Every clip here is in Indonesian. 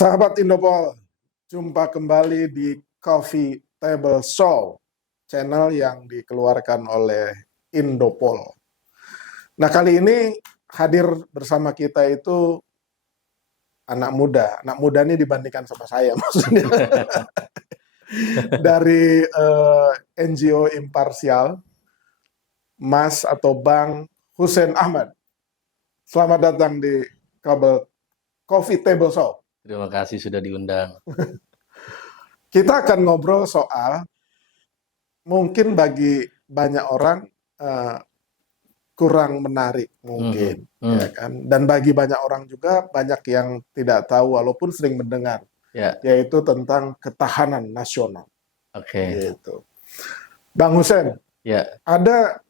Sahabat Indopol, jumpa kembali di Coffee Table Show, channel yang dikeluarkan oleh Indopol. Nah, kali ini hadir bersama kita itu anak muda. Anak muda ini dibandingkan sama saya maksudnya. Dari NGO Imparsial, Mas atau Bang Hussein Ahmad. Selamat datang di Coffee Table Show. Terima kasih sudah diundang. Kita akan ngobrol soal mungkin bagi banyak orang kurang menarik mungkin, ya kan? Dan bagi banyak orang juga banyak yang tidak tahu walaupun sering mendengar, yaitu tentang ketahanan nasional. Gitu. Bang Hussein, ada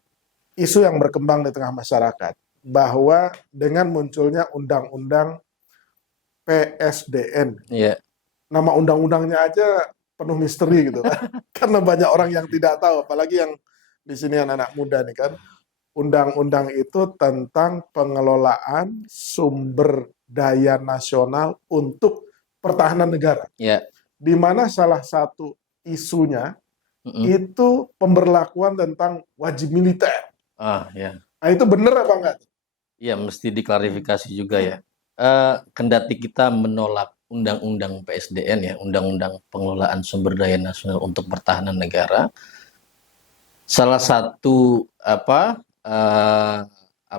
isu yang berkembang di tengah masyarakat bahwa dengan munculnya undang-undang PSDN, nama undang-undangnya aja penuh misteri gitu kan. Karena banyak orang yang tidak tahu, apalagi yang di sini anak-anak muda nih kan. Undang-undang itu tentang pengelolaan sumber daya nasional untuk pertahanan negara. Di mana salah satu isunya itu pemberlakuan tentang wajib militer. Nah, itu benar apa enggak? Iya, mesti diklarifikasi juga ya. Kendati kita menolak undang-undang PSDN ya, undang-undang pengelolaan sumber daya nasional untuk pertahanan negara, salah satu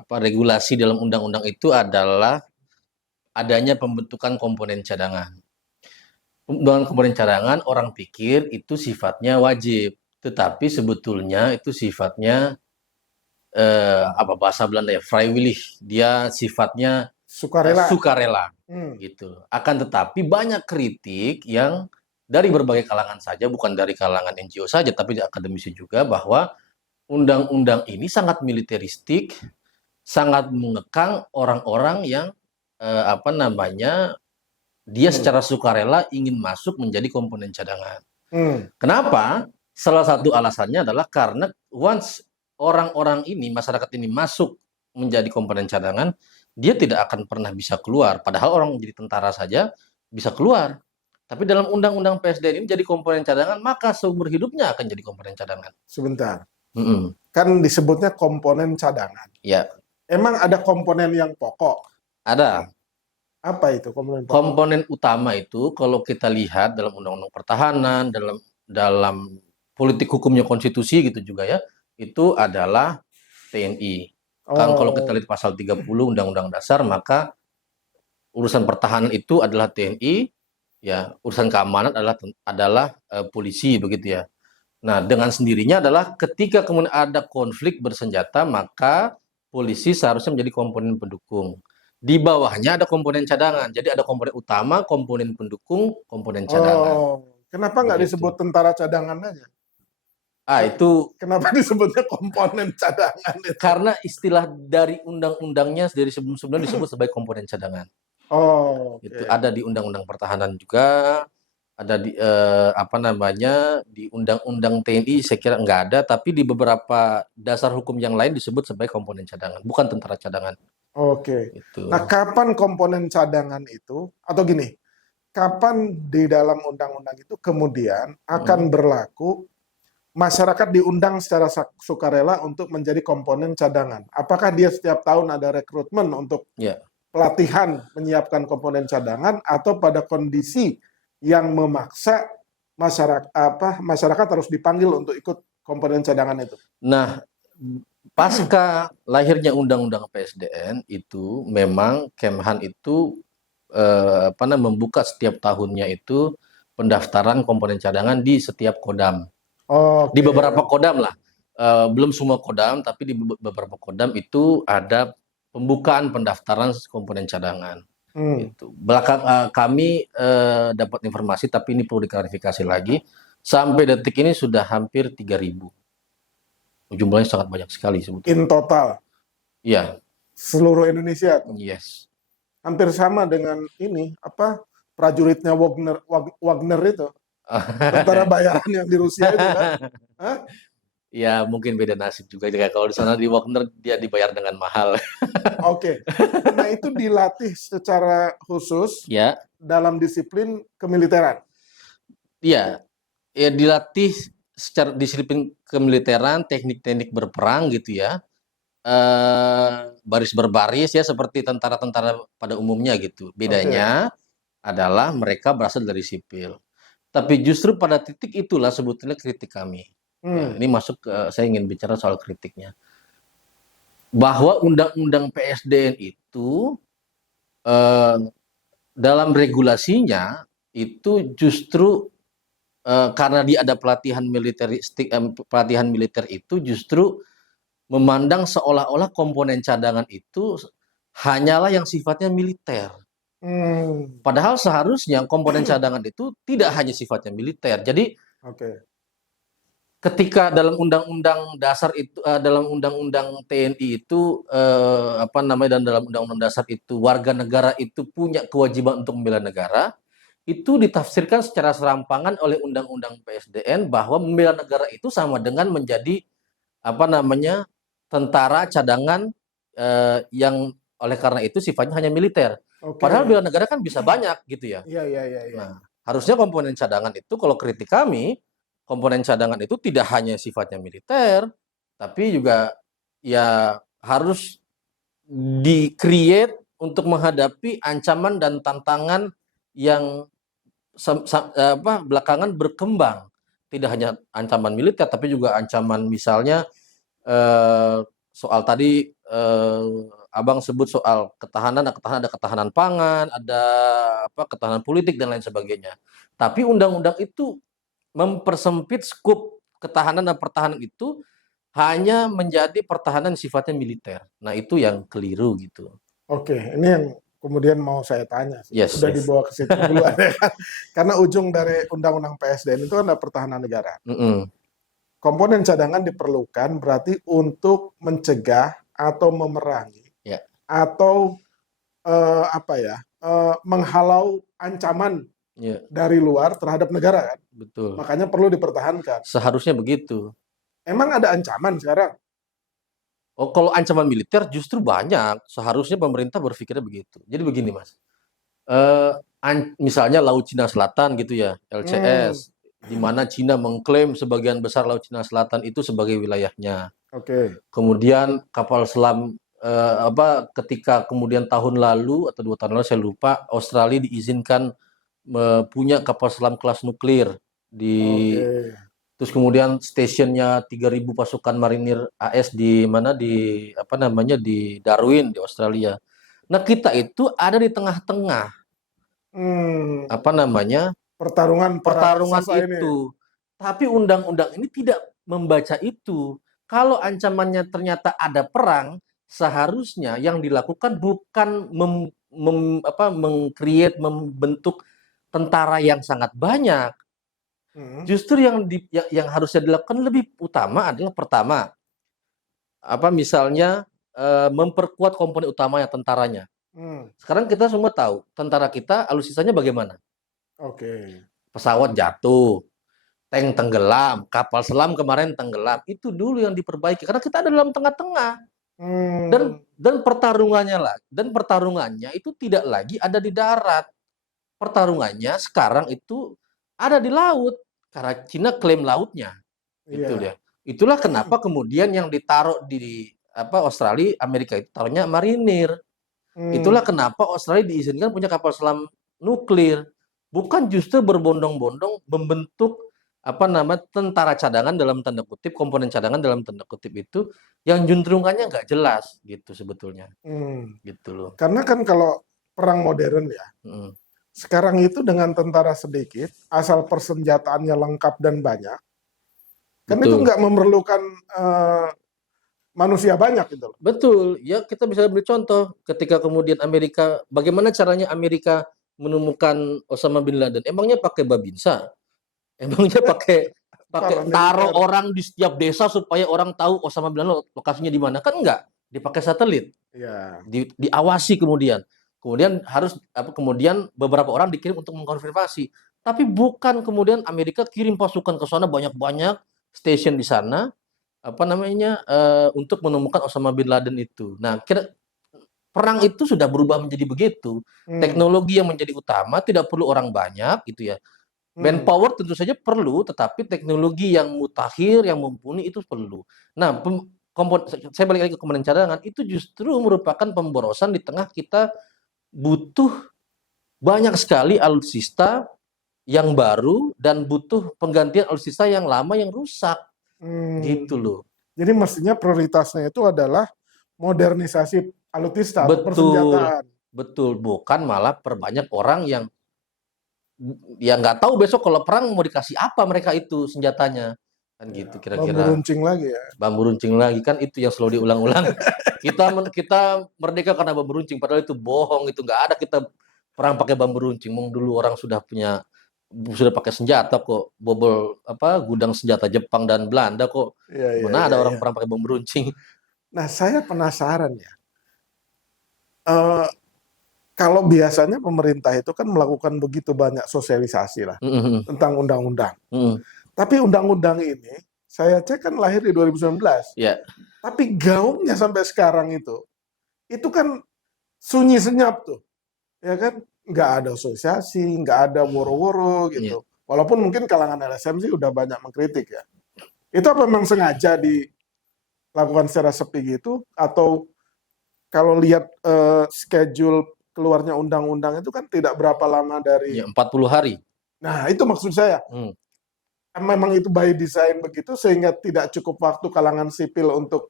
regulasi dalam undang-undang itu adalah adanya pembentukan komponen cadangan. Dengan komponen cadangan orang pikir itu sifatnya wajib, tetapi sebetulnya itu sifatnya bahasa Belanda ya, freiwillig, dia sifatnya sukarela gitu. Akan tetapi banyak kritik yang dari berbagai kalangan saja, bukan dari kalangan NGO saja, tapi di akademisi juga, bahwa undang-undang ini sangat militeristik, sangat mengekang orang-orang yang dia secara sukarela ingin masuk menjadi komponen cadangan. Kenapa? Salah satu alasannya adalah karena once orang-orang ini, masyarakat ini masuk menjadi komponen cadangan, dia tidak akan pernah bisa keluar. Padahal orang menjadi tentara saja bisa keluar. Tapi dalam undang-undang PSDN ini jadi komponen cadangan, maka seumur hidupnya akan jadi komponen cadangan. Sebentar. Kan disebutnya komponen cadangan. Ya. Emang ada komponen yang pokok? Ada. Apa itu komponen pokok? Komponen utama itu kalau kita lihat dalam undang-undang pertahanan, dalam politik hukumnya konstitusi gitu juga ya, itu adalah TNI. Kan kalau kita lihat pasal 30 Undang-Undang Dasar, maka urusan pertahanan itu adalah TNI, ya, urusan keamanan adalah polisi begitu ya. Nah, dengan sendirinya adalah ketika kemudian ada konflik bersenjata, maka polisi seharusnya menjadi komponen pendukung. Di bawahnya ada komponen cadangan. Jadi ada komponen utama, komponen pendukung, komponen cadangan. Kenapa nggak disebut tentara cadangan aja? Itu kenapa disebutnya komponen cadangan itu? Karena istilah dari undang-undangnya dari sebelum-sebelumnya disebut sebagai komponen cadangan. Itu ada di Undang-Undang Pertahanan juga, ada di di Undang-Undang TNI saya kira nggak ada, tapi di beberapa dasar hukum yang lain disebut sebagai komponen cadangan, bukan tentara cadangan. Gitu. Nah, kapan komponen cadangan itu, atau gini, kapan di dalam undang-undang itu kemudian akan berlaku masyarakat diundang secara sukarela untuk menjadi komponen cadangan? Apakah dia setiap tahun ada rekrutmen untuk pelatihan menyiapkan komponen cadangan, atau pada kondisi yang memaksa masyarakat harus dipanggil untuk ikut komponen cadangan itu? Nah, pasca lahirnya Undang-Undang PSDN itu memang Kemhan itu membuka setiap tahunnya itu pendaftaran komponen cadangan di setiap kodam. Di beberapa kodam lah, belum semua kodam, tapi di beberapa kodam itu ada pembukaan pendaftaran komponen cadangan. Itu belakang kami dapat informasi, tapi ini perlu diklarifikasi lagi. Sampai detik ini sudah hampir 3.000. Jumlahnya sangat banyak sekali sebetulnya. In total? Iya. Seluruh Indonesia? Yes. Hampir sama dengan ini, prajuritnya Wagner itu. Tentara bayaran yang di Rusia itu kan? Ya mungkin beda nasib juga. Kalau di sana di Wagner dia dibayar dengan mahal. Nah itu dilatih secara khusus dalam disiplin kemiliteran. Iya, ya dilatih secara disiplin kemiliteran, teknik-teknik berperang gitu ya. Baris berbaris ya seperti tentara-tentara pada umumnya gitu. Oke. Bedanya adalah mereka berasal dari sipil. Tapi justru pada titik itulah sebetulnya kritik kami. Ya, Hmm. ini masuk ke saya ingin bicara soal kritiknya. Bahwa undang-undang PSDN itu eh, dalam regulasinya itu justru karena dia ada pelatihan militer itu justru memandang seolah-olah komponen cadangan itu hanyalah yang sifatnya militer. Hmm. Padahal seharusnya komponen cadangan itu tidak hanya sifatnya militer. Jadi Oke. ketika dalam undang-undang dasar itu, dalam undang-undang TNI itu, apa namanya, dan dalam undang-undang dasar itu warga negara itu punya kewajiban untuk membela negara, itu ditafsirkan secara serampangan oleh undang-undang PSDN bahwa membela negara itu sama dengan menjadi apa namanya, tentara cadangan, yang oleh karena itu sifatnya hanya militer. Padahal Oke. bela negara kan bisa banyak gitu ya. Iya, iya, iya, iya. Nah, harusnya komponen cadangan itu kalau kritik kami, komponen cadangan itu tidak hanya sifatnya militer, tapi juga ya harus di-create untuk menghadapi ancaman dan tantangan yang belakangan berkembang. Tidak hanya ancaman militer, tapi juga ancaman misalnya soal tadi Abang sebut soal ada ketahanan pangan, ada ketahanan politik dan lain sebagainya. Tapi undang-undang itu mempersempit skup ketahanan dan pertahanan itu hanya menjadi pertahanan sifatnya militer. Nah, itu yang keliru gitu. Oke, ini yang kemudian mau saya tanya sih. Yes, Udah yes. dibawa ke situ dulu ya kan? Karena ujung dari undang-undang PSDN itu kan ada pertahanan negara. Komponen cadangan diperlukan berarti untuk mencegah atau memerangi Ya, atau menghalau ancaman ya, dari luar terhadap negara kan. betul. Makanya perlu dipertahankan. Seharusnya begitu. Emang ada ancaman sekarang? Oh, kalau ancaman militer justru banyak. Seharusnya pemerintah berpikirnya begitu. Jadi begini, Mas. Eh, Misalnya Laut Cina Selatan gitu ya, Hmm, LCS, di mana Cina mengklaim sebagian besar Laut Cina Selatan itu sebagai wilayahnya. oke. Kemudian kapal selam ketika kemudian tahun lalu atau 2 tahun lalu saya lupa, Australia diizinkan punya kapal selam kelas nuklir di. Oke. Terus kemudian stasiunnya 3.000 pasukan marinir AS di mana di apa namanya di Darwin di Australia. Nah, kita itu ada di tengah-tengah Hmm, apa namanya pertarungan para pertarungan raksasa ini. itu. Tapi undang-undang ini tidak membaca itu. Kalau ancamannya ternyata ada perang, seharusnya yang dilakukan bukan membentuk tentara yang sangat banyak. Hmm, Justru yang harusnya dilakukan lebih utama adalah pertama, misalnya memperkuat komponen utamanya tentaranya. hmm, Sekarang kita semua tahu tentara kita alutsistanya bagaimana. oke. Pesawat jatuh, tank tenggelam, kapal selam kemarin tenggelam. Itu dulu yang diperbaiki karena kita ada dalam tengah-tengah. Dan Hmm, pertarungannya itu tidak lagi ada di darat. Pertarungannya sekarang itu ada di laut karena Cina klaim lautnya. Itu iya. dia. Itulah kenapa kemudian yang ditaruh di Australia, Amerika itu taruhnya marinir. Itulah Hmm, kenapa Australia diizinkan punya kapal selam nuklir, bukan justru berbondong-bondong membentuk tentara cadangan dalam tanda kutip, komponen cadangan dalam tanda kutip itu yang juntrungannya nggak jelas gitu sebetulnya, hmm. gitu loh. Karena kan kalau perang modern ya, Mm. sekarang itu dengan tentara sedikit, asal persenjataannya lengkap dan banyak, kan itu Betul, nggak memerlukan manusia banyak gitu loh. betul. Ya kita bisa beri contoh ketika kemudian bagaimana caranya Amerika menemukan Osama bin Laden? Emangnya pakai babinsa? Emangnya pakai pakai taruh Paramiliter. orang di setiap desa supaya orang tahu Osama bin Laden lokasinya di mana? Kan enggak, dipakai satelit, Ya. diawasi kemudian. Kemudian beberapa orang dikirim untuk mengkonfirmasi. Tapi bukan kemudian Amerika kirim pasukan ke sana banyak-banyak station di sana untuk menemukan Osama bin Laden itu. Nah, perang itu sudah berubah menjadi begitu. Teknologi yang menjadi utama, tidak perlu orang banyak gitu ya. Manpower tentu saja perlu, tetapi teknologi yang mutakhir, yang mumpuni itu perlu. Nah, saya balik lagi ke komponen cadangan, itu justru merupakan pemborosan di tengah kita butuh banyak sekali alutsista yang baru dan butuh penggantian alutsista yang lama yang rusak. Gitu loh. Jadi mestinya prioritasnya itu adalah modernisasi alutsista atau Betul, persenjataan. betul. Bukan malah perbanyak orang yang nggak tahu besok kalau perang mau dikasih apa mereka itu senjatanya. Kan gitu Bambu kira-kira. runcing lagi ya. Bambu runcing lagi kan itu yang selalu diulang-ulang. Kita merdeka karena bambu runcing, padahal itu bohong, itu nggak ada kita perang pakai bambu runcing. Dulu orang sudah pakai senjata kok, bobol gudang senjata Jepang dan Belanda kok. Iya, Mana ada orang iya. perang pakai bambu runcing. Nah, saya penasaran ya. Kalau biasanya pemerintah itu kan melakukan begitu banyak sosialisasi lah tentang undang-undang. Tapi undang-undang ini, saya cek kan lahir di 2019. Ya. Tapi gaungnya sampai sekarang itu kan sunyi senyap tuh. Ya kan? Nggak ada asosiasi, nggak ada woro-woro gitu. Walaupun mungkin kalangan LSM sih udah banyak mengkritik ya. Itu apa memang sengaja dilakukan secara sepi gitu? Atau kalau lihat schedule keluarnya undang-undang itu kan tidak berapa lama dari... Ya, 40 hari. Nah, itu maksud saya. Memang itu by design begitu sehingga tidak cukup waktu kalangan sipil untuk...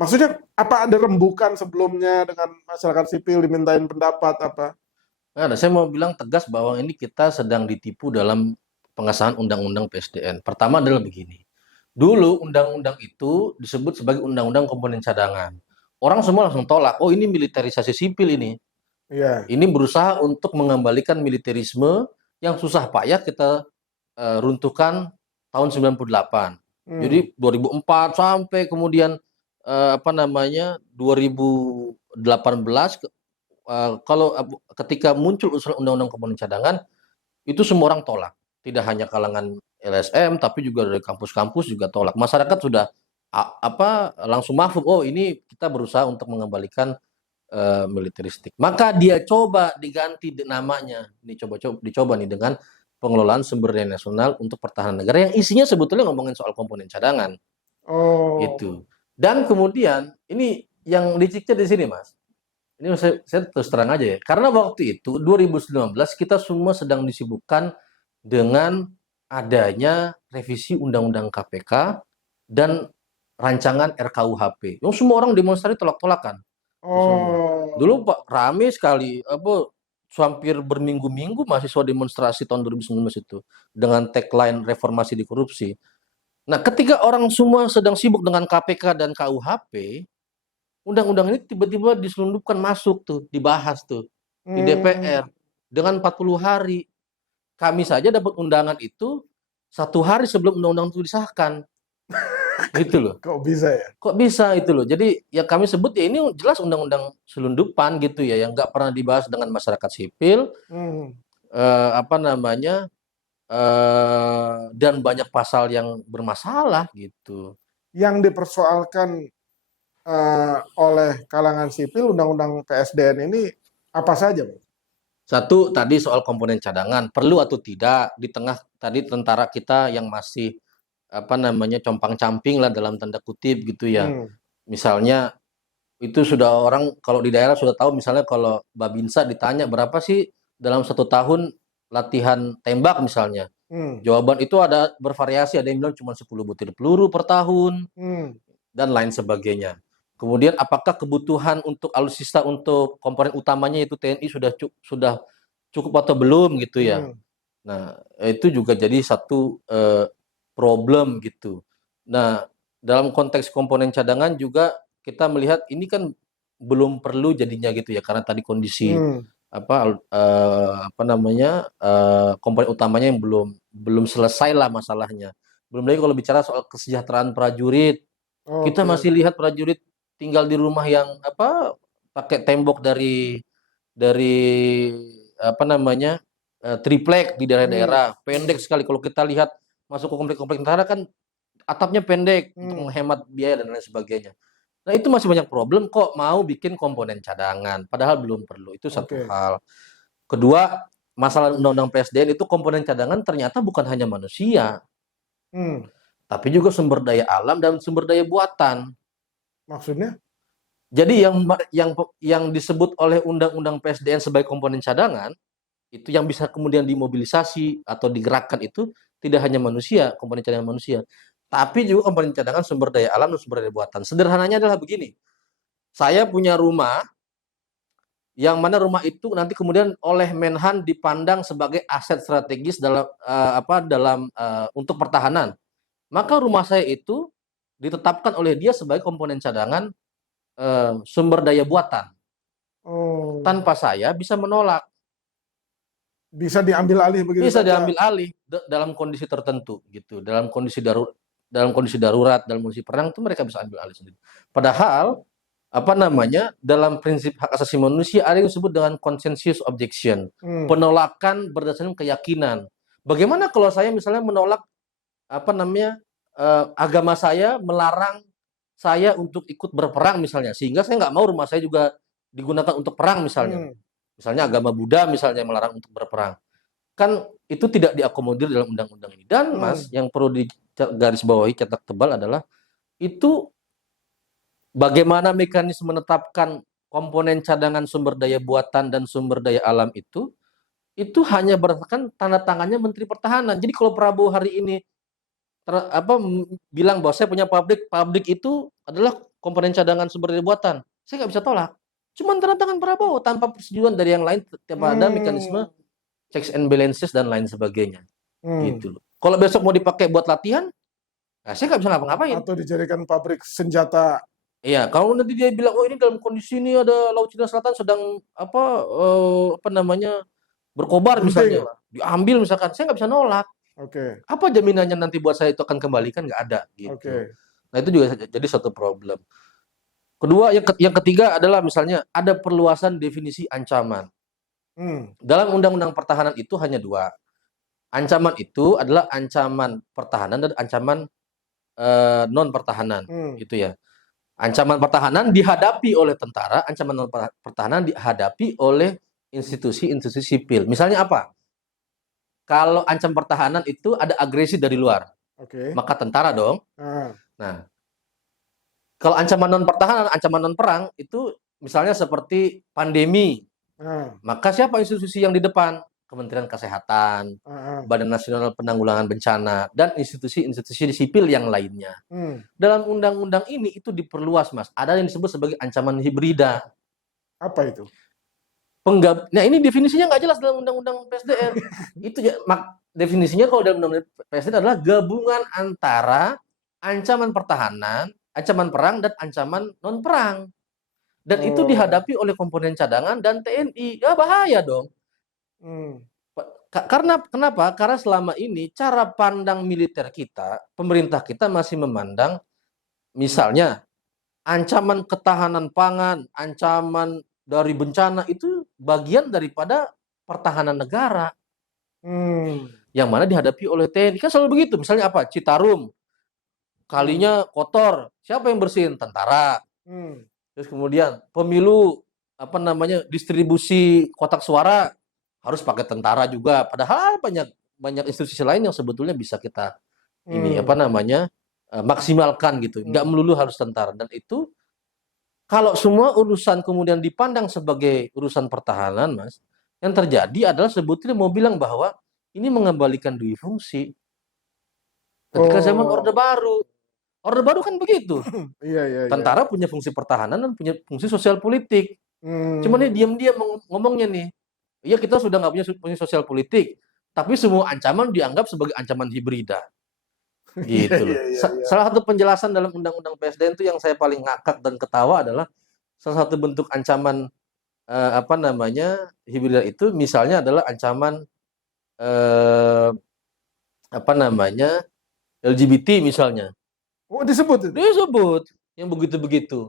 Maksudnya apa ada rembukan sebelumnya dengan masyarakat sipil dimintain pendapat apa? Nah, saya mau bilang tegas bahwa ini kita sedang ditipu dalam pengesahan undang-undang PSDN. Pertama adalah begini. Dulu undang-undang itu disebut sebagai undang-undang komponen cadangan. Orang semua langsung tolak. Oh, ini militerisasi sipil ini. Iya. Ini berusaha untuk mengembalikan militerisme yang susah payah kita runtuhkan tahun 98. Jadi 2004 sampai kemudian 2018 kalau ketika muncul usulan undang-undang komponen cadangan itu semua orang tolak. Tidak hanya kalangan LSM tapi juga dari kampus-kampus juga tolak. Masyarakat sudah langsung mahfum, oh ini kita berusaha untuk mengembalikan militeristik. Maka dia coba diganti namanya, dicoba nih dengan pengelolaan sumber daya nasional untuk pertahanan negara yang isinya sebetulnya ngomongin soal komponen cadangan. Gitu. Dan kemudian ini yang dicicil di sini, Mas. Ini saya terus terang aja ya. Karena waktu itu 2019 kita semua sedang disibukkan dengan adanya revisi Undang-Undang KPK dan rancangan RKUHP. Yang semua orang demonstrasi tolak-tolakan. Dulu Pak rame sekali hampir berminggu-minggu mahasiswa demonstrasi tahun 2019 itu dengan tagline reformasi di korupsi. Nah, ketika orang semua sedang sibuk dengan KPK dan KUHP, undang-undang ini tiba-tiba diselundupkan masuk tuh, dibahas tuh di DPR dengan 40 hari. Kami saja dapat undangan itu 1 hari sebelum undang-undang itu disahkan. Gitu loh. Kok bisa ya? Kok bisa itu loh. Jadi yang kami sebut ya ini jelas undang-undang selundupan gitu ya, yang nggak pernah dibahas dengan masyarakat sipil, dan banyak pasal yang bermasalah gitu. Yang dipersoalkan oleh kalangan sipil undang-undang PSDN ini apa saja, Bang? Satu tadi soal komponen cadangan perlu atau tidak di tengah tadi tentara kita yang masih compang-camping lah dalam tanda kutip gitu ya. Misalnya itu sudah orang kalau di daerah sudah tahu, misalnya kalau Babinsa ditanya berapa sih dalam 1 tahun latihan tembak misalnya. Jawaban itu ada bervariasi, ada yang bilang cuma 10 butir peluru per tahun dan lain sebagainya. Kemudian apakah kebutuhan untuk alutsista untuk komponen utamanya itu TNI sudah cukup atau belum gitu ya. Nah, itu juga jadi satu problem gitu. Nah, dalam konteks komponen cadangan juga kita melihat ini kan belum perlu jadinya gitu ya, karena tadi kondisi komponen utamanya yang belum selesai lah masalahnya. Belum lagi kalau bicara soal kesejahteraan prajurit. Kita masih lihat prajurit tinggal di rumah yang pakai tembok dari triplek di daerah-daerah, pendek sekali. Kalau kita lihat masuk ke komplek-komplek tentara kan atapnya pendek untuk menghemat biaya dan lain sebagainya. Nah, itu masih banyak problem kok mau bikin komponen cadangan, padahal belum perlu. Itu satu Oke. hal. Kedua, masalah undang-undang PSDN itu komponen cadangan ternyata bukan hanya manusia, Hmm. tapi juga sumber daya alam dan sumber daya buatan. Maksudnya? Jadi yang disebut oleh undang-undang PSDN sebagai komponen cadangan itu yang bisa kemudian dimobilisasi atau digerakkan itu tidak hanya manusia, komponen cadangan manusia, tapi juga komponen cadangan sumber daya alam dan sumber daya buatan. Sederhananya adalah begini. Saya punya rumah yang mana rumah itu nanti kemudian oleh Menhan dipandang sebagai aset strategis dalam untuk pertahanan. Maka rumah saya itu ditetapkan oleh dia sebagai komponen cadangan sumber daya buatan. Oh, Tanpa saya bisa menolak, bisa diambil alih begitu bisa saja. diambil alih dalam kondisi tertentu gitu, dalam kondisi darurat, dalam kondisi perang itu mereka bisa ambil alih sendiri. Padahal dalam prinsip hak asasi manusia ada yang disebut dengan consensus objection, Hmm. penolakan berdasarkan keyakinan. Bagaimana kalau saya misalnya menolak agama saya melarang saya untuk ikut berperang misalnya, sehingga saya nggak mau rumah saya juga digunakan untuk perang misalnya. Hmm. Misalnya agama Buddha misalnya melarang untuk berperang. Kan itu tidak diakomodir dalam undang-undang ini. Dan Mas, Hmm. yang perlu digarisbawahi cetak tebal adalah itu bagaimana mekanisme menetapkan komponen cadangan sumber daya buatan dan sumber daya alam itu hanya berdasarkan tanda tangannya Menteri Pertahanan. Jadi kalau Prabowo hari ini bilang bahwa saya punya pabrik itu adalah komponen cadangan sumber daya buatan, saya nggak bisa tolak. Cuman tanda tangan Prabowo tanpa persetujuan dari yang lain, tiap ada Hmm. mekanisme checks and balances dan lain sebagainya. Hmm. Gitu loh. Kalau besok mau dipakai buat latihan, nah saya nggak bisa ngapa-ngapain. Atau dijadikan pabrik senjata. Iya, kalau nanti dia bilang, oh ini dalam kondisi ini ada Laut Cina Selatan sedang berkobar Genting misalnya, lah. diambil misalkan, saya nggak bisa nolak. Oke. Apa jaminannya nanti buat saya itu akan kembali, kan nggak ada gitu. Oke. Nah itu juga jadi satu problem. Kedua, yang ketiga adalah misalnya ada perluasan definisi ancaman. Hmm. Dalam Undang-Undang Pertahanan itu hanya dua. Ancaman itu adalah ancaman pertahanan dan ancaman non pertahanan, Hmm. gitu ya. Ancaman pertahanan dihadapi oleh tentara, ancaman non pertahanan dihadapi oleh institusi-institusi sipil. Misalnya apa? Kalau ancam pertahanan itu ada agresi dari luar, Oke. maka tentara dong. Ah. Nah, kalau ancaman non pertahanan, ancaman non perang itu misalnya seperti pandemi, Ah. maka siapa institusi yang di depan? Kementerian Kesehatan, Ah. Badan Nasional Penanggulangan Bencana, dan institusi-institusi sipil yang lainnya. Hmm. Dalam undang-undang ini itu diperluas, Mas. Ada yang disebut sebagai ancaman hibrida. Apa itu? Nah, ini definisinya nggak jelas dalam undang-undang PSDN. Itu ya, definisinya kalau dalam undang-undang PSDN adalah gabungan antara ancaman pertahanan, ancaman perang, dan ancaman non-perang. Dan itu Oh. dihadapi oleh komponen cadangan dan TNI. Ya bahaya dong. Hmm. Karena kenapa? Karena selama ini cara pandang militer kita, pemerintah kita masih memandang misalnya ancaman ketahanan pangan, ancaman dari bencana itu bagian daripada pertahanan negara Hmm. yang mana dihadapi oleh TNI. Kan selalu begitu. Misalnya apa? Citarum, Hmm. kalinya kotor. Siapa yang bersihin? Tentara. Hmm. Terus kemudian pemilu distribusi kotak suara harus pakai tentara juga. Padahal banyak banyak institusi lain yang sebetulnya bisa kita ini Hmm. maksimalkan gitu. Nggak Hmm. melulu harus tentara. Dan itu kalau semua urusan kemudian dipandang sebagai urusan pertahanan, Mas, yang terjadi adalah sebetulnya mau bilang bahwa ini mengembalikan dui fungsi. Ketika zaman Orde Oh. Baru. Orde Baru kan begitu. Iya, iya, iya. Tentara punya fungsi pertahanan dan punya fungsi sosial politik. Cuman Hmm. dia diam-diam ngomongnya nih. Iya, kita sudah nggak punya fungsi sosial politik, tapi semua ancaman dianggap sebagai ancaman hibrida. Iya, Gitu loh. iya, iya, iya. Salah satu penjelasan dalam Undang-Undang PSDN itu yang saya paling ngakak dan ketawa adalah salah satu bentuk ancaman hibrida itu misalnya adalah ancaman eh, LGBT misalnya. Oh, disebut itu. Disebut yang begitu-begitu.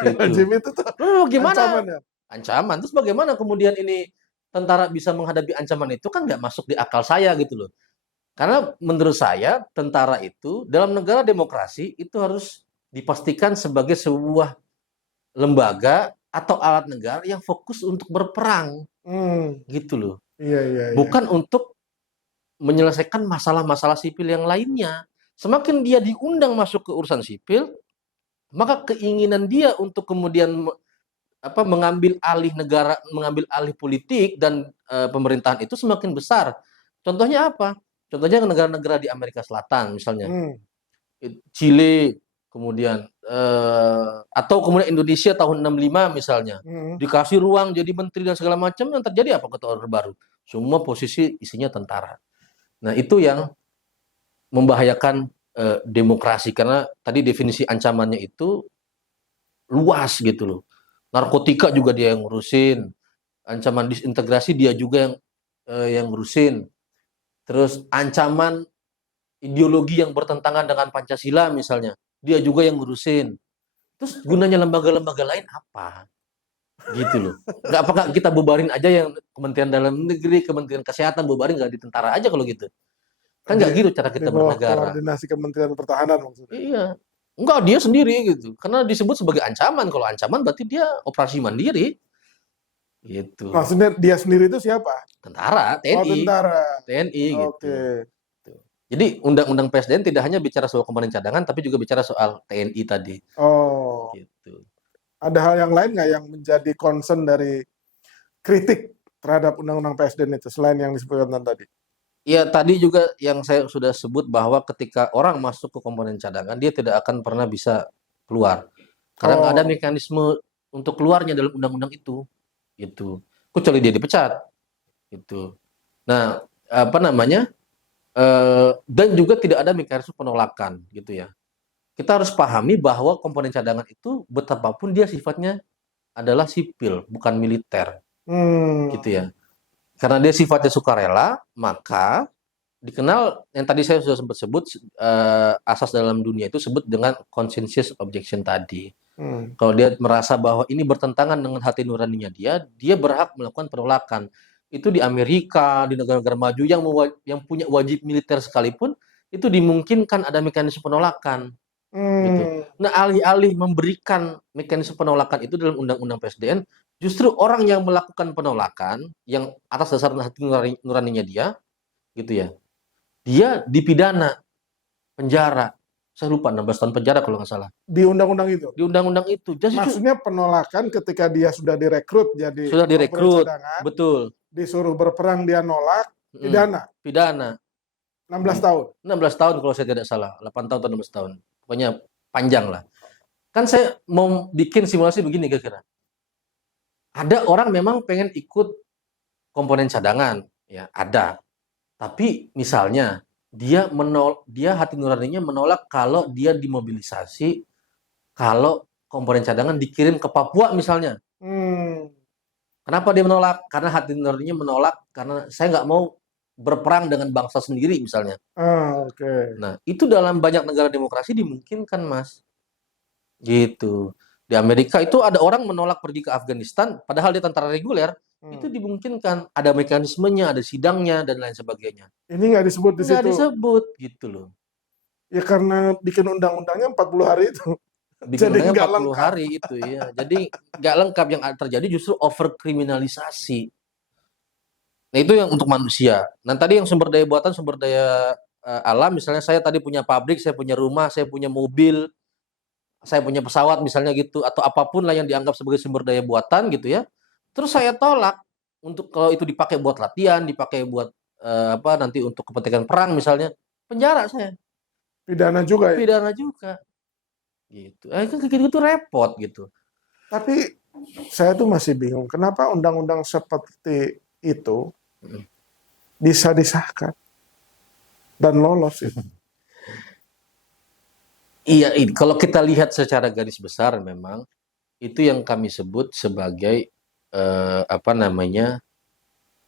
Gitu. Jim itu tuh Lalu ancaman gimana? ya. Ancaman. Terus bagaimana kemudian ini tentara bisa menghadapi ancaman itu, kan nggak masuk di akal saya gitu loh. Karena menurut saya tentara itu dalam negara demokrasi itu harus dipastikan sebagai sebuah lembaga atau alat negara yang fokus untuk berperang, gitu loh. Iya. Bukan untuk menyelesaikan masalah-masalah sipil yang lainnya. Semakin dia diundang masuk ke urusan sipil, maka keinginan dia untuk kemudian mengambil alih negara, mengambil alih politik dan pemerintahan itu semakin besar. Contohnya apa? Contohnya negara-negara di Amerika Selatan misalnya, Chile, kemudian atau kemudian Indonesia tahun 65 misalnya, dikasih ruang jadi menteri dan segala macam, yang terjadi apa ketika Orde Baru? Semua posisi isinya tentara. Nah, itu yang membahayakan demokrasi, karena tadi definisi ancamannya itu luas gitu loh. Narkotika juga dia yang ngurusin, ancaman disintegrasi dia juga yang ngurusin. Terus ancaman ideologi yang bertentangan dengan Pancasila misalnya, dia juga yang ngurusin. Terus gunanya lembaga-lembaga lain apa? Gitu loh. Nggak, apakah kita bubarin aja yang Kementerian Dalam Negeri, Kementerian Kesehatan, bubarin nggak di tentara aja kalau gitu? Kan nggak gitu cara kita Di bawah bernegara. koordinasi Kementerian Pertahanan maksudnya. Iya. Enggak, dia sendiri gitu. Karena disebut sebagai ancaman. Kalau ancaman berarti dia operasi mandiri. Gitu. Maksudnya dia sendiri itu siapa? Tentara, Oh, TNI. tentara. TNI gitu. Oke. Jadi undang-undang PSDN tidak hanya bicara soal komponen cadangan, tapi juga bicara soal TNI tadi. Oh. Gitu. Ada hal yang lain nggak yang menjadi concern dari kritik terhadap undang-undang PSDN itu selain yang disebutkan tadi? Ya, tadi juga yang saya sudah sebut bahwa ketika orang masuk ke komponen cadangan, dia tidak akan pernah bisa keluar. Karena nggak ada mekanisme untuk keluarnya dalam undang-undang itu. Gitu. Kecuali dia dipecat. Gitu. Nah, dan juga tidak ada mekanisme penolakan, gitu ya. Kita harus pahami bahwa komponen cadangan itu betapapun dia sifatnya adalah sipil, bukan militer. Gitu ya. Karena dia sifatnya sukarela, maka dikenal yang tadi saya sudah sempat sebut, asas dalam dunia itu sebut dengan conscientious objection tadi. Kalau dia merasa bahwa ini bertentangan dengan hati nuraninya dia berhak melakukan penolakan. Itu di Amerika, di negara-negara maju yang punya wajib militer sekalipun, itu dimungkinkan ada mekanisme penolakan. Gitu. Nah, alih-alih memberikan mekanisme penolakan itu dalam undang-undang PSDN, justru orang yang melakukan penolakan yang atas dasar hati nuraninya dia, gitu ya, dia dipidana penjara. Saya lupa 16 tahun penjara kalau nggak salah. Di undang-undang itu? Di undang-undang itu. Jadi, maksudnya penolakan ketika dia sudah direkrut jadi sudah direkrut, cadangan, betul. Disuruh berperang dia nolak, pidana. Pidana. 16 tahun. 16 tahun kalau saya tidak salah, 8 tahun atau 16 tahun. Pokoknya panjang lah. Kan saya mau bikin simulasi begini kira-kira. Ada orang memang pengen ikut komponen cadangan, ya ada. Tapi misalnya dia hati nuraninya menolak kalau dia dimobilisasi, kalau komponen cadangan dikirim ke Papua misalnya. Kenapa dia menolak? Karena hati nuraninya menolak karena saya nggak mau berperang dengan bangsa sendiri misalnya. Nah, itu dalam banyak negara demokrasi dimungkinkan, Mas. Gitu. Di Amerika itu ada orang menolak pergi ke Afghanistan, padahal dia tentara reguler, itu dimungkinkan. Ada mekanismenya, ada sidangnya, dan lain sebagainya. Ini nggak disebut di situ? Nggak disebut, gitu loh. Ya karena bikin undang-undangnya 40 hari itu. Bikin undangnya 40 hari itu, ya. Jadi nggak lengkap. Yang terjadi justru overkriminalisasi. Nah, itu yang untuk manusia. Nah, tadi yang sumber daya buatan, sumber daya alam, misalnya saya tadi punya pabrik, saya punya rumah, saya punya mobil, saya punya pesawat misalnya gitu, atau apapun lah yang dianggap sebagai sumber daya buatan gitu ya. Terus saya tolak untuk kalau itu dipakai buat latihan, dipakai buat nanti untuk kepentingan perang misalnya, penjara saya. Pidana juga ya? Pidana juga. Gitu. Kan gitu repot gitu. Tapi saya tuh masih bingung, kenapa undang-undang seperti itu bisa disahkan dan lolos itu? Iya, kalau kita lihat secara garis besar memang itu yang kami sebut sebagai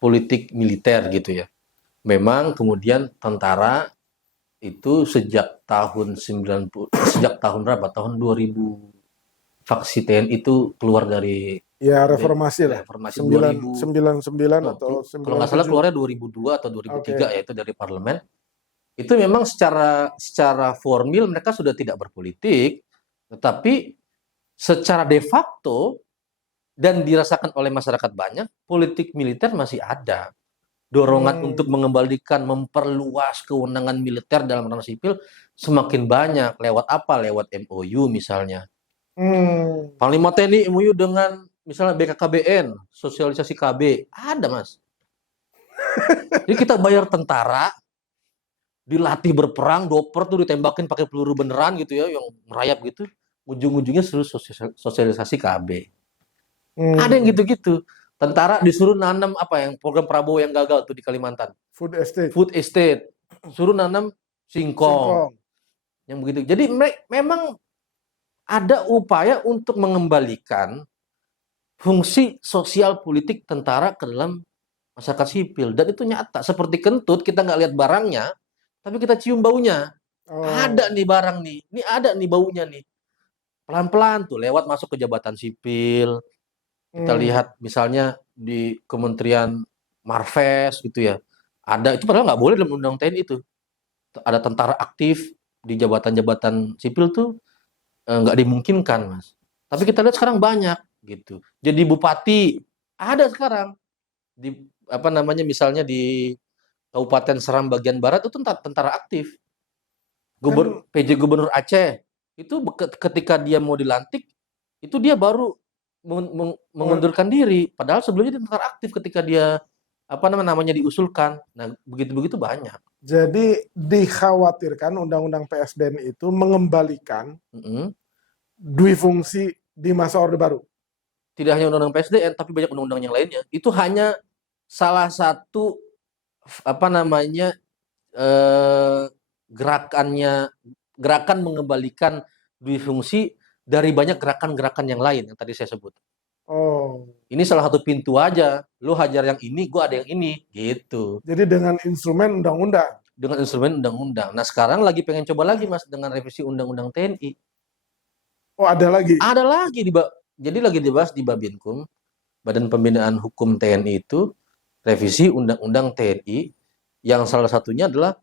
politik militer gitu ya. Memang kemudian tentara itu sejak tahun 2000 faksi TNI itu keluar dari reformasi lah. Reformasi 99 atau 97. Kalau nggak salah keluarnya 2002 atau 2003 yaitu dari parlemen. Itu memang secara formil mereka sudah tidak berpolitik, Tetapi secara de facto dan dirasakan oleh masyarakat banyak, politik militer masih ada. Dorongan untuk Hmm. mengembalikan, memperluas kewenangan militer dalam ranah sipil semakin banyak. Lewat apa? Lewat MOU misalnya. Hmm. Panglima TNI MOU dengan misalnya BKKBN, sosialisasi KB. Ada, Mas. Jadi kita bayar tentara, dilatih berperang, doper tuh ditembakin pakai peluru beneran gitu ya, yang merayap gitu. Ujung-ujungnya suruh sosialisasi KB. Ada yang Hmm. gitu-gitu. Tentara disuruh nanam apa yang program Prabowo yang gagal tuh di Kalimantan. Food estate. Food estate. Suruh nanam singkong. Singkong. Yang begitu. Jadi memang ada upaya untuk mengembalikan fungsi sosial politik tentara ke dalam masyarakat sipil. Dan itu nyata. Seperti kentut, kita nggak lihat barangnya, tapi kita cium baunya. Oh. Ada nih barang nih. Ini ada nih baunya nih. Pelan-pelan tuh lewat masuk ke jabatan sipil. Kita Hmm. lihat misalnya di Kementerian Marves gitu ya. Ada itu padahal nggak boleh dalam undang TNI itu. Ada tentara aktif di jabatan-jabatan sipil tuh nggak dimungkinkan, Mas. Tapi kita lihat sekarang banyak gitu. Jadi bupati ada sekarang di apa namanya misalnya di Kabupaten Seram bagian barat itu tentara aktif. Kan PJ Gubernur Aceh itu ketika dia mau dilantik itu dia baru oh, mengundurkan diri. Padahal sebelumnya dia tentara aktif ketika dia apa namanya diusulkan. Nah begitu-begitu banyak. jadi dikhawatirkan undang-undang PSDN itu mengembalikan Mm-mm. dui fungsi di masa Orde Baru. Tidak hanya undang-undang PSDN tapi banyak undang-undang yang lainnya. Itu hanya salah satu apa namanya eh, gerakan mengembalikan dui fungsi dari banyak gerakan-gerakan yang lain yang tadi saya sebut. Oh, Ini salah satu pintu aja. Lu hajar yang ini, gua ada yang ini, gitu. jadi dengan instrumen undang-undang. Dengan instrumen undang-undang. Nah, sekarang lagi pengen coba lagi, Mas, dengan revisi undang-undang TNI. Oh, ada lagi. Ada lagi jadi lagi dibahas di Babinkum, Badan Pembinaan Hukum TNI itu revisi undang-undang TNI yang salah satunya adalah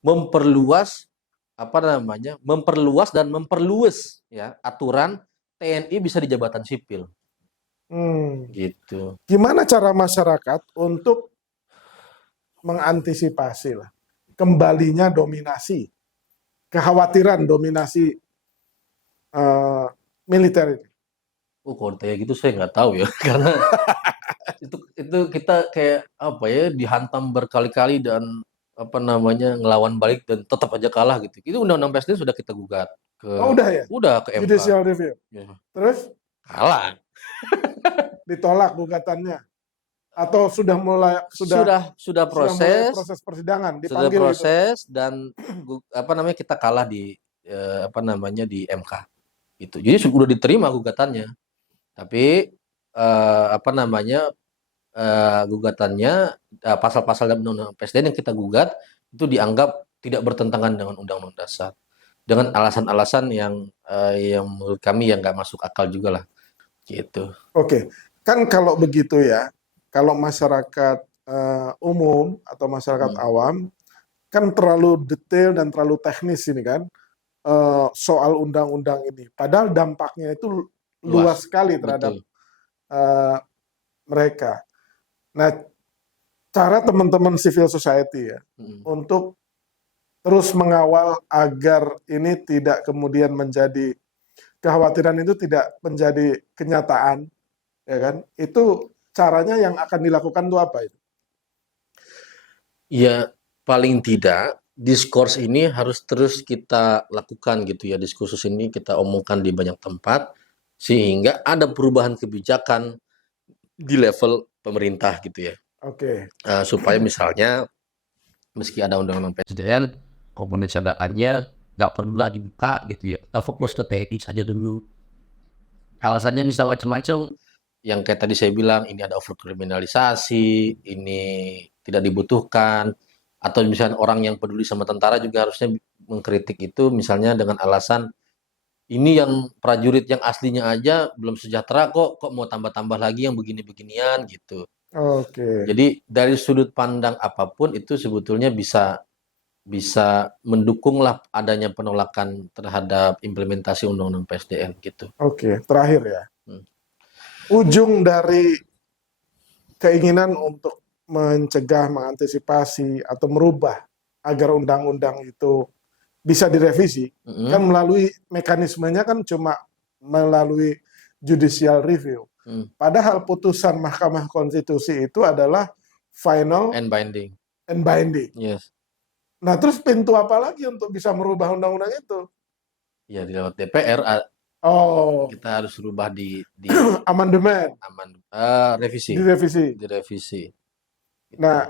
memperluas apa namanya? Memperluas dan memperluas ya aturan TNI bisa di jabatan sipil. Hmm. Gitu. Gimana cara masyarakat untuk mengantisipasi lah kembalinya dominasi, kekhawatiran dominasi uh, militer ini? Oh, kalau kayak gitu saya nggak tahu ya, karena itu kita kayak apa ya dihantam berkali-kali dan apa namanya ngelawan balik dan tetap aja kalah gitu. Itu undang-undang PSDN sudah kita gugat Oh, ke udah ya, MK. judicial review. Ya, Terus kalah. ditolak gugatannya atau sudah mulai Sudah sudah mulai proses, proses persidangan, sudah dipanggil itu. proses dan apa namanya kita kalah di apa namanya di MK. Itu. Jadi sudah diterima gugatannya. Tapi apa namanya gugatannya pasal-pasal dalam undang-undang PSDN yang kita gugat itu dianggap tidak bertentangan dengan undang-undang dasar dengan alasan-alasan yang menurut kami yang nggak masuk akal juga lah gitu. Oke, kan kalau begitu ya, kalau masyarakat umum atau masyarakat Mm, awam kan terlalu detail dan terlalu teknis ini kan soal undang-undang ini. Padahal dampaknya itu luas, luas sekali terhadap betul. eh, mereka. Nah, cara teman-teman civil society ya Mm. untuk terus mengawal agar ini tidak kemudian menjadi kekhawatiran itu tidak menjadi kenyataan, ya kan? Itu caranya yang akan dilakukan itu apa itu? Ya paling tidak diskurs ini harus terus kita lakukan gitu ya, diskursus ini kita omongkan di banyak tempat sehingga ada perubahan kebijakan di level pemerintah gitu ya. Oke. Supaya misalnya meski ada undang-undang PSDN, komponen cadangannya nggak perlu lah dibuka gitu ya. Kita fokus ke TNI saja dulu. Alasannya bisa macam-macam. Yang kayak tadi saya bilang, ini ada overkriminalisasi, ini tidak dibutuhkan, atau misalnya orang yang peduli sama tentara juga harusnya mengkritik itu misalnya dengan alasan ini yang prajurit yang aslinya aja belum sejahtera kok mau tambah-tambah lagi yang begini-beginian gitu. Oke. Jadi dari sudut pandang apapun itu sebetulnya bisa bisa mendukunglah adanya penolakan terhadap implementasi Undang-Undang PSDN gitu. Oke, terakhir ya. Hmm. Ujung dari keinginan untuk mencegah, mengantisipasi, atau merubah agar undang-undang itu bisa direvisi, kan melalui mekanismenya kan cuma melalui judicial review. Padahal putusan Mahkamah Konstitusi itu adalah final And binding. and binding. Yes. Nah, terus pintu apa lagi untuk bisa merubah undang-undang itu? Ya di lewat DPR Oh, kita harus rubah di amandemen, revisi. direvisi. Direvisi. Nah,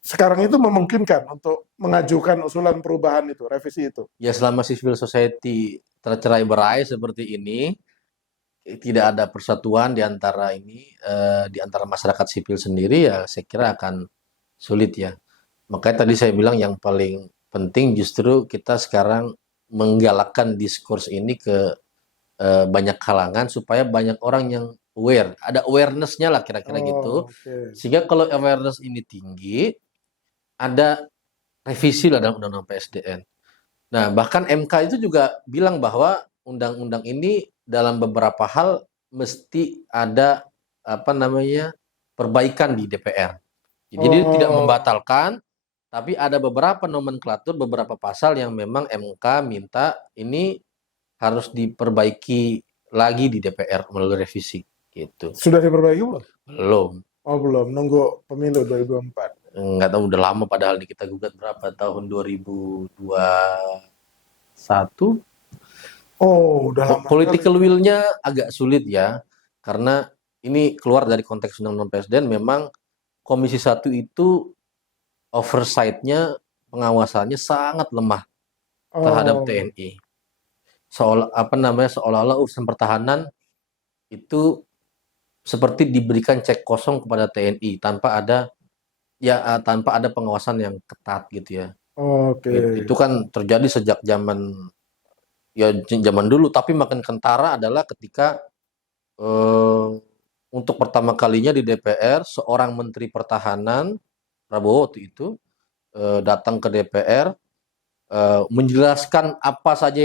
sekarang itu memungkinkan untuk mengajukan usulan perubahan itu, revisi itu. Ya selama civil society tercerai-berai seperti ini, tidak ada persatuan di antara di antara masyarakat sipil sendiri, ya saya kira akan sulit ya. Makanya tadi saya bilang yang paling penting justru kita sekarang menggalakkan diskurs ini ke banyak kalangan supaya banyak orang yang aware, ada awareness-nya lah kira-kira gitu. Okay. Sehingga kalau awareness ini tinggi, ada revisi lah dalam Undang-Undang PSDN. Nah, bahkan MK itu juga bilang bahwa undang-undang ini dalam beberapa hal mesti ada perbaikan di DPR. Jadi tidak membatalkan, tapi ada beberapa nomenklatur, beberapa pasal yang memang MK minta ini harus diperbaiki lagi di DPR melalui revisi gitu. Sudah diperbaiki belum? Belum. Oh, belum. Nunggu pemilu 2024. Nggak tahu, udah lama padahal kita gugat berapa tahun 2021. Oh, udah lama. Political will-nya agak sulit ya, karena ini keluar dari konteks Undang-Undang PSDN. Memang Komisi 1 itu oversight-nya, pengawasannya sangat lemah terhadap TNI. Seolah-olah urusan pertahanan itu seperti diberikan cek kosong kepada TNI tanpa ada pengawasan yang ketat gitu ya. Oke. Itu kan terjadi sejak zaman dulu, tapi makin kentara adalah ketika untuk pertama kalinya di DPR seorang Menteri Pertahanan Prabowo waktu itu datang ke DPR menjelaskan apa saja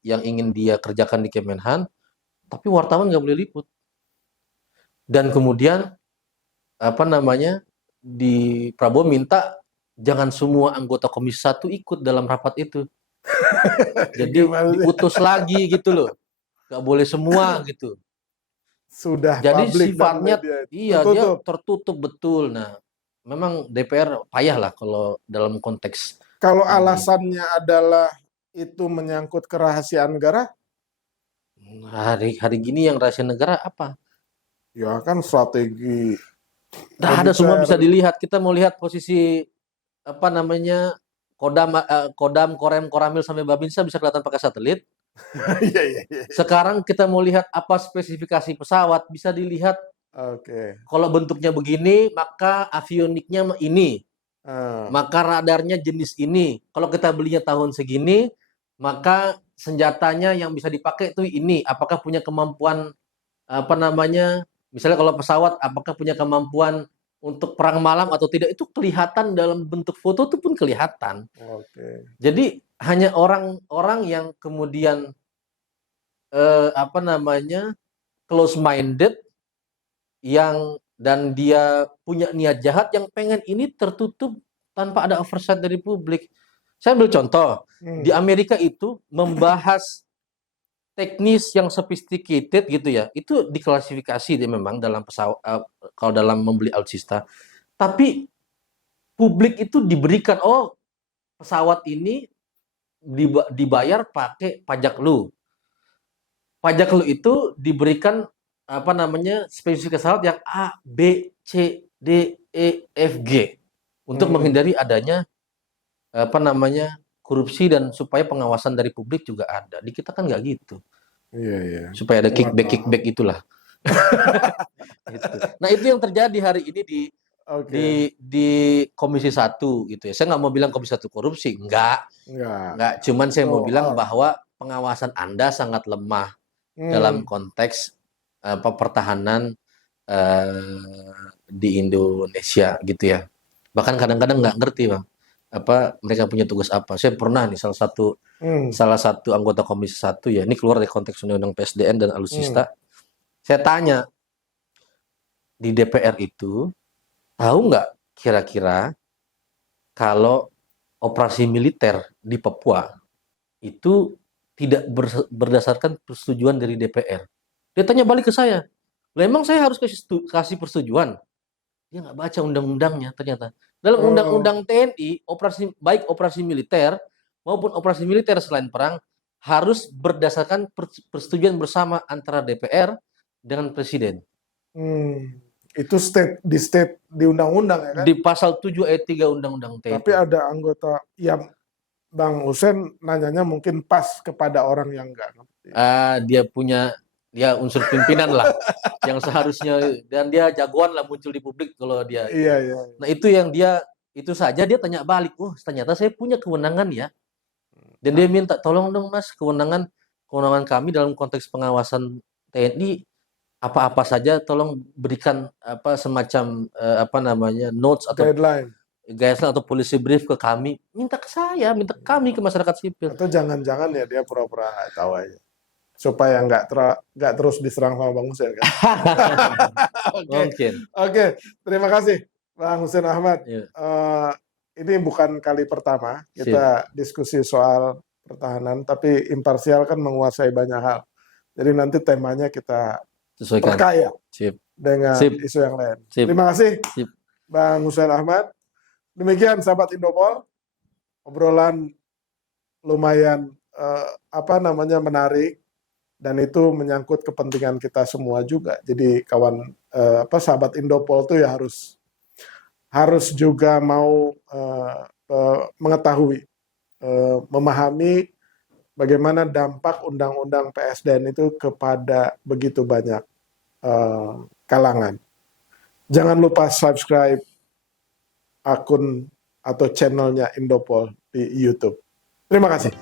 yang ingin dia kerjakan di Kemenhan, tapi wartawan nggak boleh liput. Dan kemudian di Prabowo minta jangan semua anggota Komisi 1 ikut dalam rapat itu. Jadi diutus lagi gitu loh. Nggak boleh semua gitu. Sudah Jadi publik sifatnya dia tertutup betul. Nah, memang DPR payah lah kalau dalam konteks. Kalau alasannya adalah itu menyangkut kerahasiaan negara, hari gini yang rahasia negara apa? ya kan strategi. Nah, ada semua bisa dilihat. Kita mau lihat posisi Kodam, Korem, Koramil sampai Babinsa bisa kelihatan pakai satelit. Iya. Sekarang kita mau lihat apa spesifikasi pesawat, bisa dilihat. Oke. Kalau bentuknya begini, maka avioniknya ini. Maka radarnya jenis ini. Kalau kita belinya tahun segini, maka senjatanya yang bisa dipakai itu ini. Apakah punya kemampuan misalnya kalau pesawat, apakah punya kemampuan untuk perang malam atau tidak, itu kelihatan dalam bentuk foto itu pun kelihatan. Oke. Jadi hanya orang-orang yang kemudian close minded dan dia punya niat jahat yang pengen ini tertutup tanpa ada oversight dari publik. Saya ambil contoh, di Amerika itu membahas teknis yang sophisticated gitu ya, itu diklasifikasi dia memang dalam pesawat kalau dalam membeli alutsista. Tapi publik itu diberikan pesawat ini dibayar pakai pajak lu. Pajak lu itu diberikan spesifikasi pesawat yang A, B, C, D, E, F, G untuk menghindari adanya korupsi dan supaya pengawasan dari publik juga ada. Di kita kan nggak gitu. Iya. Supaya ada kickback itulah. Gitu. Nah, itu yang terjadi hari ini di Komisi 1 gitu ya. Saya nggak mau bilang Komisi 1 korupsi, enggak. Cuman saya mau bilang bahwa pengawasan Anda sangat lemah dalam konteks pertahanan di Indonesia gitu ya. Bahkan kadang-kadang nggak ngerti bang, apa mereka punya tugas apa. Saya pernah nih salah satu anggota Komisi 1 ya, ini keluar dari konteks Undang-Undang PSDN dan Alutsista. Saya tanya di DPR itu, tahu nggak kira-kira kalau operasi militer di Papua itu tidak berdasarkan persetujuan dari DPR? Dia tanya balik ke saya, "Lah emang saya harus kasih persetujuan?" Dia nggak baca undang-undangnya ternyata. Dalam undang-undang TNI, baik operasi militer maupun operasi militer selain perang harus berdasarkan persetujuan bersama antara DPR dengan Presiden. Itu di undang-undang ya kan? Di pasal 7 ayat 3 Undang-Undang TNI. Tapi ada anggota yang Bang Hussein nanyanya mungkin pas kepada orang yang nggak ngerti. Dia unsur pimpinan lah yang seharusnya, dan dia jagoan lah muncul di publik kalau dia. Iya. Nah itu saja dia tanya balik, oh ternyata saya punya kewenangan ya. Dan dia minta tolong dong Mas, kewenangan kami dalam konteks pengawasan TNI apa-apa saja tolong berikan semacam notes atau Guideline. atau policy brief ke kami. Minta ke saya, minta ke kami, ke masyarakat sipil. Atau jangan-jangan ya dia pura-pura nggak tahu aja. Supaya nggak terus diserang sama Bang Hussein kan. Mungkin. Oke, terima kasih Bang Hussein Ahmad. Ya. Ini bukan kali pertama kita diskusi soal pertahanan, tapi imparsial kan menguasai banyak hal. Jadi nanti temanya kita Sesuaikan. perkaya dengan Sip. isu yang lain. Sip. Terima kasih Sip. Bang Hussein Ahmad. Demikian sahabat Indopol, obrolan lumayan menarik, dan itu menyangkut kepentingan kita semua juga. Jadi kawan sahabat Indopol tuh ya harus juga mau mengetahui, memahami bagaimana dampak undang-undang PSDN itu kepada begitu banyak kalangan. Jangan lupa subscribe akun atau channelnya Indopol di YouTube. Terima kasih.